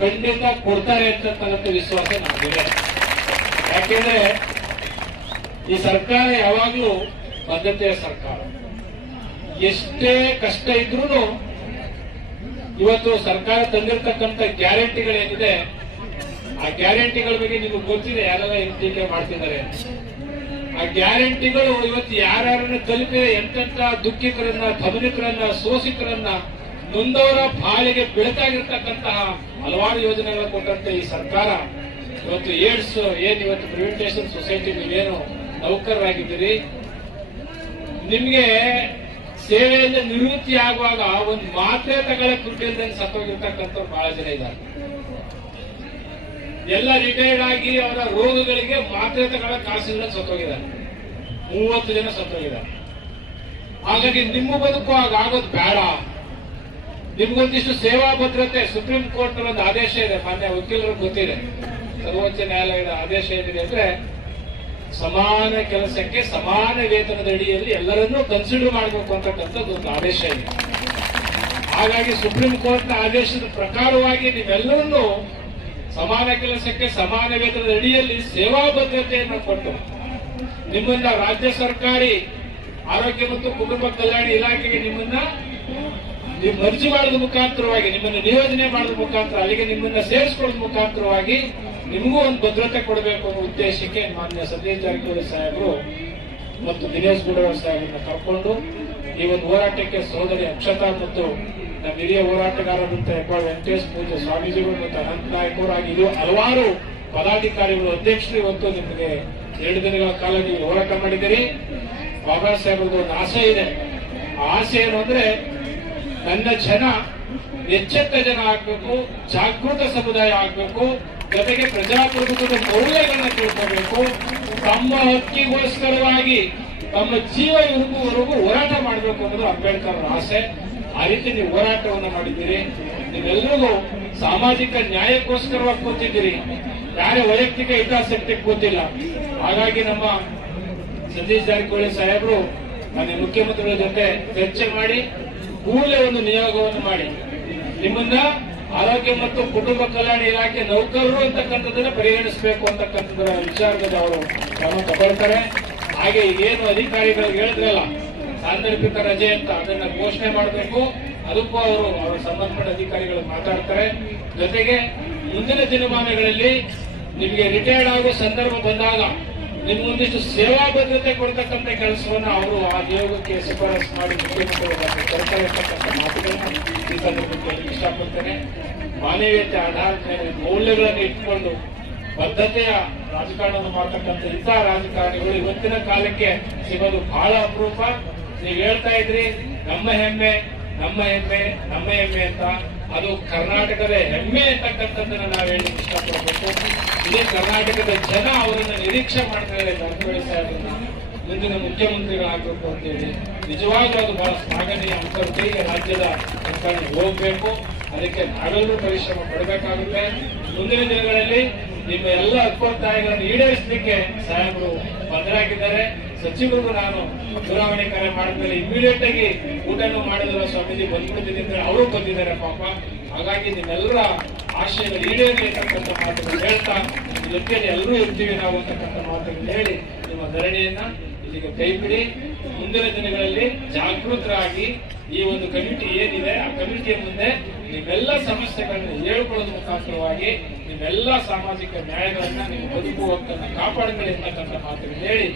ಖಂಡಿತ ಕೊಡ್ತಾರೆ ಅಂತಕ್ಕಂಥ ವಿಶ್ವಾಸ ನಮಗಿದೆ. ಯಾಕೆಂದ್ರೆ ಈ ಸರ್ಕಾರ ಯಾವಾಗಲೂ ಬದ್ಧತೆಯ ಸರ್ಕಾರ. ಎಷ್ಟೇ ಕಷ್ಟ ಇದ್ರೂ ಇವತ್ತು ಸರ್ಕಾರ ತಂದಿರತಕ್ಕಂಥ ಗ್ಯಾರಂಟಿಗಳೇನಿದೆ, ಆ ಗ್ಯಾರಂಟಿಗಳ ಬಗ್ಗೆ ನಿಮಗೆ ಗೊತ್ತಿದೆ, ಯಾರೆಲ್ಲ ಟೀಕೆ ಮಾಡ್ತಿದ್ದಾರೆ. ಆ ಗ್ಯಾರಂಟಿಗಳು ಇವತ್ತು ಯಾರ್ಯಾರನ್ನ ತಲುಪಿದೆ ಎಂತೆಂತ ದುಃಖಿತರನ್ನ ಧಮನಿಕರನ್ನ ಶೋಷಿತರನ್ನ ನೊಂದವರ ಬಾಳಿಗೆ ಬೆಳಕಾಗಿರ್ತಕ್ಕಂತಹ ಹಲವಾರು ಯೋಜನೆಗಳ ಕೊಟ್ಟಂತ ಈ ಸರ್ಕಾರ ಇವತ್ತು ಏಡ್ಸ್, ಏನ್ ಇವತ್ತು ಪ್ರಿವೆಂಟೇಷನ್ ಸೊಸೈಟಿ ನೀವೇನು ನೌಕರರಾಗಿದ್ದೀರಿ. ನಿಮ್ಗೆ ಸೇವೆಯಿಂದ ನಿವೃತ್ತಿ ಆಗುವಾಗ ಒಂದು ಮಾತ್ರೆ ತಗೊಳ್ಳ ದುಡ್ಡಿಲ್ದಂಗೆ ಸತ್ತೋಗಿರ್ತಕ್ಕಂಥವ್ರು ಬಹಳ ಜನ ಇದ್ದಾರೆ. ಎಲ್ಲ ರಿಟೈರ್ಡ್ ಆಗಿ ಅವರ ರೋಗಗಳಿಗೆ ಮಾತ್ರೆ ತಗೊಳ್ಳ ಕಾಸಿಲ್ಲ ಸತ್ತೋಗಿದ್ದಾರೆ. ಮೂವತ್ತು ಜನ ಸತ್ತೋಗಿದ್ದಾರೆ. ಹಾಗಾಗಿ ನಿಮ್ಮ ಬದುಕು ಆಗೋದು ಬೇಡ. ನಿಮ್ಗೊಂದಿಷ್ಟು ಸೇವಾ ಭದ್ರತೆ ಸುಪ್ರೀಂ ಕೋರ್ಟ್ ಒಂದು ಆದೇಶ ಇದೆ. ಮಾನ್ಯ ವಕೀಲರು ಗೊತ್ತಿದೆ. ಸರ್ವೋಚ್ಚ ನ್ಯಾಯಾಲಯದ ಆದೇಶ ಏನಿದೆ ಅಂದ್ರೆ ಸಮಾನ ಕೆಲಸಕ್ಕೆ ಸಮಾನ ವೇತನದ ಅಡಿಯಲ್ಲಿ ಎಲ್ಲರನ್ನೂ ಕನ್ಸಿಡರ್ ಮಾಡಬೇಕು ಅಂತಕ್ಕಂಥದ್ದು ಒಂದು ಆದೇಶ ಇದೆ. ಹಾಗಾಗಿ ಸುಪ್ರೀಂ ಕೋರ್ಟ್ನ ಆದೇಶದ ಪ್ರಕಾರವಾಗಿ ನೀವೆಲ್ಲರನ್ನೂ ಸಮಾನ ಕೆಲಸಕ್ಕೆ ಸಮಾನ ವೇತನದ ಅಡಿಯಲ್ಲಿ ಸೇವಾ ಭದ್ರತೆಯನ್ನು ಕೊಟ್ಟು ನಿಮ್ಮನ್ನ ರಾಜ್ಯ ಸರ್ಕಾರಿ ಆರೋಗ್ಯ ಮತ್ತು ಕುಟುಂಬ ಕಲ್ಯಾಣ ಇಲಾಖೆಗೆ ನಿಮ್ಮನ್ನ ನೀವು ಅರ್ಜಿ ಮಾಡಿದ ಮುಖಾಂತರವಾಗಿ, ನಿಮ್ಮನ್ನು ನಿಯೋಜನೆ ಮಾಡಿದ ಮುಖಾಂತರ, ಅಲ್ಲಿಗೆ ನಿಮ್ಮನ್ನ ಸೇರಿಸ್ಕೊಳ್ಳೋದ ಮುಖಾಂತರವಾಗಿ ನಿಮಗೂ ಒಂದು ಭದ್ರತೆ ಕೊಡಬೇಕು ಅನ್ನೋ ಉದ್ದೇಶಕ್ಕೆ ಮಾನ್ಯ ಸತೀಶ್ ಜಾರಕಿಹೊಳಿ ಸಾಹೇಬರು ಮತ್ತು ದಿನೇಶ್ ಗುಡವರ್ ಸಾಹೇಬರನ್ನ ಕರ್ಕೊಂಡು ಈ ಒಂದು ಹೋರಾಟಕ್ಕೆ ಸೋದರಿ ಅಕ್ಷತಾ ಮತ್ತು ನಮ್ಮ ಹಿರಿಯ ಹೋರಾಟಗಾರರಂತ ಹೆಬ್ಬಾಳ್ ವೆಂಕಟೇಶ್ ಪೂಜೆ ಸ್ವಾಮೀಜಿಗಳು ಮತ್ತು ಅನಂತ ನಾಯಕರು ಆಗಿ ಇದು ಹಲವಾರು ಪದಾಧಿಕಾರಿಗಳು ಅಧ್ಯಕ್ಷರು ಇವತ್ತು ನಿಮಗೆ ಎರಡು ದಿನಗಳ ಕಾಲ ನೀವು ಹೋರಾಟ ಮಾಡಿದ್ದೀರಿ. ಬಾಬಾ ಸಾಹೇಬ್ರದ್ದು ಒಂದು ಆಸೆ ಇದೆ. ಆ ಆಸೆ ಏನು ಅಂದ್ರೆ ನನ್ನ ಜನ ಎಚ್ಚೆತ್ತ ಜನ ಆಗ್ಬೇಕು, ಜಾಗೃತ ಸಮುದಾಯ ಆಗ್ಬೇಕು, ಜೊತೆಗೆ ಪ್ರಜಾಪ್ರಭುತ್ವದ ಮೌಲ್ಯಗಳನ್ನ ತಿಳ್ಕೋಬೇಕು. ತಮ್ಮ ಹಕ್ಕಿಗೋಸ್ಕರವಾಗಿ ತಮ್ಮ ಜೀವ ಇರುವವರೆಗೂ ಹೋರಾಟ ಮಾಡಬೇಕು ಅನ್ನೋದು ಅಂಬೇಡ್ಕರ್ ಆಸೆ. ಆ ರೀತಿ ನೀವು ಹೋರಾಟವನ್ನು ಮಾಡಿದ್ದೀರಿ. ನೀವೆಲ್ಲರಿಗೂ ಸಾಮಾಜಿಕ ನ್ಯಾಯಕ್ಕೋಸ್ಕರವಾಗಿ ಕೂತಿದ್ದೀರಿ. ಯಾರೇ ವೈಯಕ್ತಿಕ ಹಿತಾಸಕ್ತಿ ಕೂತಿಲ್ಲ. ಹಾಗಾಗಿ ನಮ್ಮ ಸತೀಶ್ ಜಾರಕಿಹೊಳಿ ಸಾಹೇಬರು, ಮಾನ್ಯ ಮುಖ್ಯಮಂತ್ರಿಗಳ ಜೊತೆ ಚರ್ಚೆ ಮಾಡಿ ಕೂಡಲೇ ಒಂದು ನಿಯೋಗವನ್ನು ಮಾಡಿ. ನಿಮ್ಮನ್ನ ಆರೋಗ್ಯ ಮತ್ತು ಕುಟುಂಬ ಕಲ್ಯಾಣ ಇಲಾಖೆ ನೌಕರರು ಅಂತಕ್ಕಂಥದ್ದನ್ನ ಪರಿಗಣಿಸಬೇಕು ಅಂತಕ್ಕಂಥದ್ರ ವಿಚಾರದಲ್ಲಿ ಅವರು ಕ್ರಮ ತಗೊಳ್ತಾರೆ. ಹಾಗೆ ಏನು ಅಧಿಕಾರಿಗಳು ಹೇಳಿದ್ರಲ್ಲ, ಸಾಂದರ್ಭಿಕ ರಜೆ ಅಂತ ಅದನ್ನ ಘೋಷಣೆ ಮಾಡಬೇಕು. ಅದಕ್ಕೂ ಅವರು ಅವರ ಸಂಬಂಧಪಟ್ಟ ಅಧಿಕಾರಿಗಳು ಮಾತಾಡ್ತಾರೆ. ಜೊತೆಗೆ ಮುಂದಿನ ದಿನಮಾನಗಳಲ್ಲಿ ನಿಮಗೆ ರಿಟೈರ್ಡ್ ಆಗೋ ಸಂದರ್ಭ ಬಂದಾಗ ನಿಮ್ಗೊಂದಿಷ್ಟು ಸೇವಾ ಭದ್ರತೆ ಕೊಡ್ತಕ್ಕಂಥ ಕೆಲಸವನ್ನು ಅವರು ಆ ನಿಯೋಗಕ್ಕೆ ಶಿಫಾರಸು ಮಾಡಿ ಮುಖ್ಯಮಂತ್ರಿಗಳು ಕೊಡ್ತಾರೆ ಇರ್ತಕ್ಕಂಥ ಮಾತುಗಳನ್ನು ಈ ಸಂದರ್ಭದಲ್ಲಿ ಇಷ್ಟಪಡ್ತೇನೆ. ಮಾನವೀಯತೆ ಆಧಾರದ ಮೇಲೆ ಮೌಲ್ಯಗಳನ್ನು ಇಟ್ಕೊಂಡು ಬದ್ಧತೆಯ ರಾಜಕಾರಣವನ್ನು ಮಾಡ್ತಕ್ಕಂಥ ಇಂಥ ರಾಜಕಾರಣಿಗಳು ಇವತ್ತಿನ ಕಾಲಕ್ಕೆ ಸಿಗೋದು ಬಹಳ ಅಪರೂಪ. ನೀವು ಹೇಳ್ತಾ ಇದ್ರಿ, ನಮ್ಮ ಹೆಮ್ಮೆ ನಮ್ಮ ಹೆಮ್ಮೆ ನಮ್ಮ ಹೆಮ್ಮೆ ಅಂತ ಅದು ಕರ್ನಾಟಕದ ಹೆಮ್ಮೆ ಅಂತಕ್ಕಂಥದ್ದನ್ನ ನಾವು ಹೇಳಲಿಕ್ಕೆ ಇಷ್ಟಪಡಬೇಕು. ಇದೇ ಕರ್ನಾಟಕದ ಜನ ಅವರನ್ನು ನಿರೀಕ್ಷೆ ಮಾಡ್ತಾರೆ ಜಾರಕಿಹೊಳಿ ಸಾಹೇಬರನ್ನ. ಮುಂದಿನ ಮುಖ್ಯಮಂತ್ರಿಗಳಾಗಬೇಕು ಅಂತೇಳಿ. ನಿಜವಾಗ್ಲೂ ಅದು ಬಹಳ ಶ್ಲಾಘನೀಯ ಅಂತರ್ತಿ ರಾಜ್ಯದ ಸರ್ಕಾರ ಹೋಗ್ಬೇಕು. ಅದಕ್ಕೆ ನಾವೆಲ್ಲರೂ ಪರಿಶ್ರಮ ಪಡಬೇಕಾಗುತ್ತೆ. ಮುಂದಿನ ದಿನಗಳಲ್ಲಿ ನಿಮ್ಮ ಎಲ್ಲ ಅಭಿಪ್ರಾಯಗಳನ್ನು ಈಡೇರಿಸಲಿಕ್ಕೆ ಸಾಹೇಬರು ಬದ್ಧರಾಗಿದ್ದಾರೆ. ಸಚಿವರು ನಾನು ಚುನಾವಣೆ ಕಾರ್ಯ ಮಾಡಿದ್ಮೇಲೆ ಇಮಿಡಿಯೇಟ್ ಆಗಿ ಊಟನೂ ಮಾಡಿದ್ರು ಸ್ವಾಮೀಜಿ ಬಂದ್ಬಿಟ್ಟಿದ್ರೆ ಅವರು ಬಂದಿದ್ದಾರೆ ಪಾಪ. ಹಾಗಾಗಿ ನಿಮ್ಮೆಲ್ಲರ ಆಶಯಗಳು ಈಡೇರಲಿ ಅಂತಕ್ಕಂಥ ಮಾತುಗಳು ಹೇಳ್ತಾ ಜೊತೆಯಲ್ಲಿ ಎಲ್ಲರೂ ಇರ್ತೀವಿ ನಾವು ಅಂತಕ್ಕಂಥ ಮಾತುಗಳು ಹೇಳಿ ನಿಮ್ಮ ಧರಣಿಯನ್ನ ಇಲ್ಲಿಗೆ ಕೈ ಬಿಡಿ ಮುಂದಿನ ದಿನಗಳಲ್ಲಿ ಜಾಗೃತರಾಗಿ ಈ ಒಂದು ಕಮಿಟಿ ಏನಿದೆ, ಆ ಕಮಿಟಿಯ ಮುಂದೆ ನಿಮ್ಮೆಲ್ಲ ಸಮಸ್ಯೆಗಳನ್ನು ಹೇಳ್ಕೊಳ್ಳೋದ್ರ ಮುಖಾಂತರವಾಗಿ ನಿಮ್ಮೆಲ್ಲ ಸಾಮಾಜಿಕ ನ್ಯಾಯಗಳನ್ನ ನೀವು ಬದುಕುವ ಹಕ್ಕನ್ನ ಕಾಪಾಡಿಕೊಳ್ಳಿ ಅಂತಕ್ಕಂಥ ಹೇಳಿ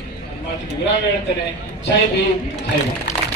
ಮಾತಿಗೆ ವಿರಾಮ ಹೇಳ್ತೇನೆ. ಜೈ ಭೀಮ್ ಜೈ ಭಾರತ್